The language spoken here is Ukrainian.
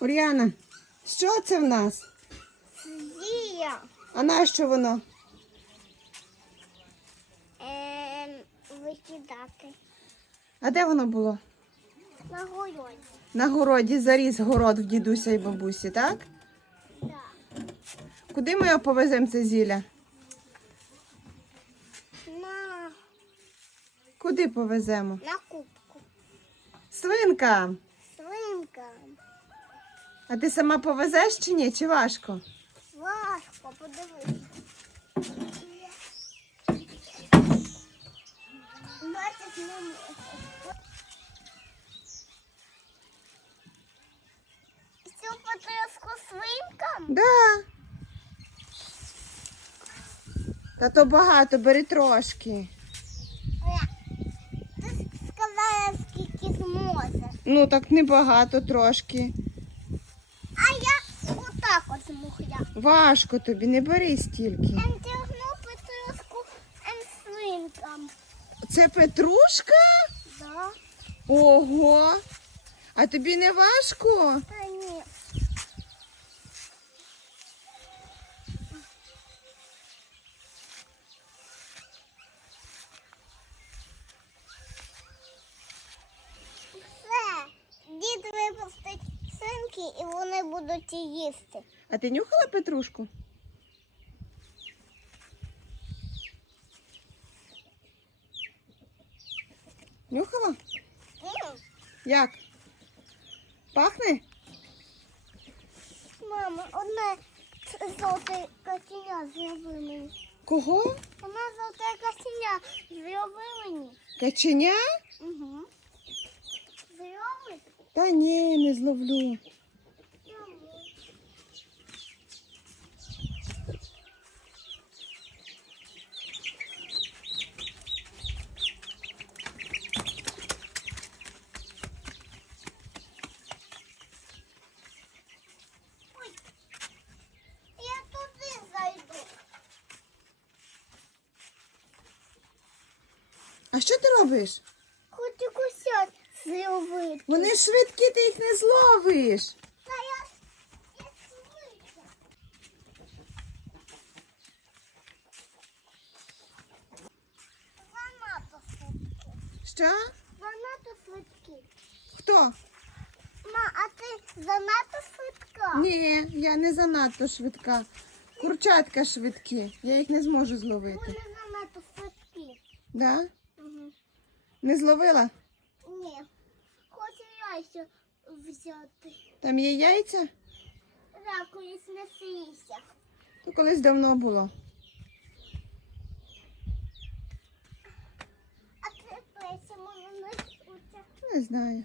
Ур'яна, що це в нас? Зія. А нащо воно? Ем, викидати. А де воно було? На городі. На городі заріс город в дідуся і бабусі, так? Так. Куди ми його повеземо це зілля? На, Куди повеземо? на кубку. Свинка. Свинка. А ти сама повезеш чи ні? Чи важко? Важко, подивись. Цю потряску свинкам? Да. Та то багато, бери трошки. Ти сказала, скільки зможеш. Ну так небагато трошки. Важко тобі, не бери стільки. Тягну потряску ем свинкам. Це петрушка? Да? Ого. А тобі не важко? Та ні. Все. Дід випустить і вони будуть їсти. А ти нюхала петрушку? Нюхала? Як? Пахне? Мама, одне золоте каченя зроби мені. Кого? Одне золоте каченя зроби мені. Каченя? Угу. Зроби? Та ні, не зловлю. А що ти робиш? Хочу кусять зробити. Вони швидкі, ти їх не зловиш. Та я, я. Занадто швидкі. Що? Занадто швидкі. Хто? Ма, а ти занадто швидка? Ні, я не занадто швидка. Курчатка швидкі. Я їх не зможу зловити. Вони занадто швидкі. Да? Не зловила? Ні. Хочу яйця взяти. Там є яйця? Так, колись не сися. То колись давно було. А ти песі може не. Не знаю.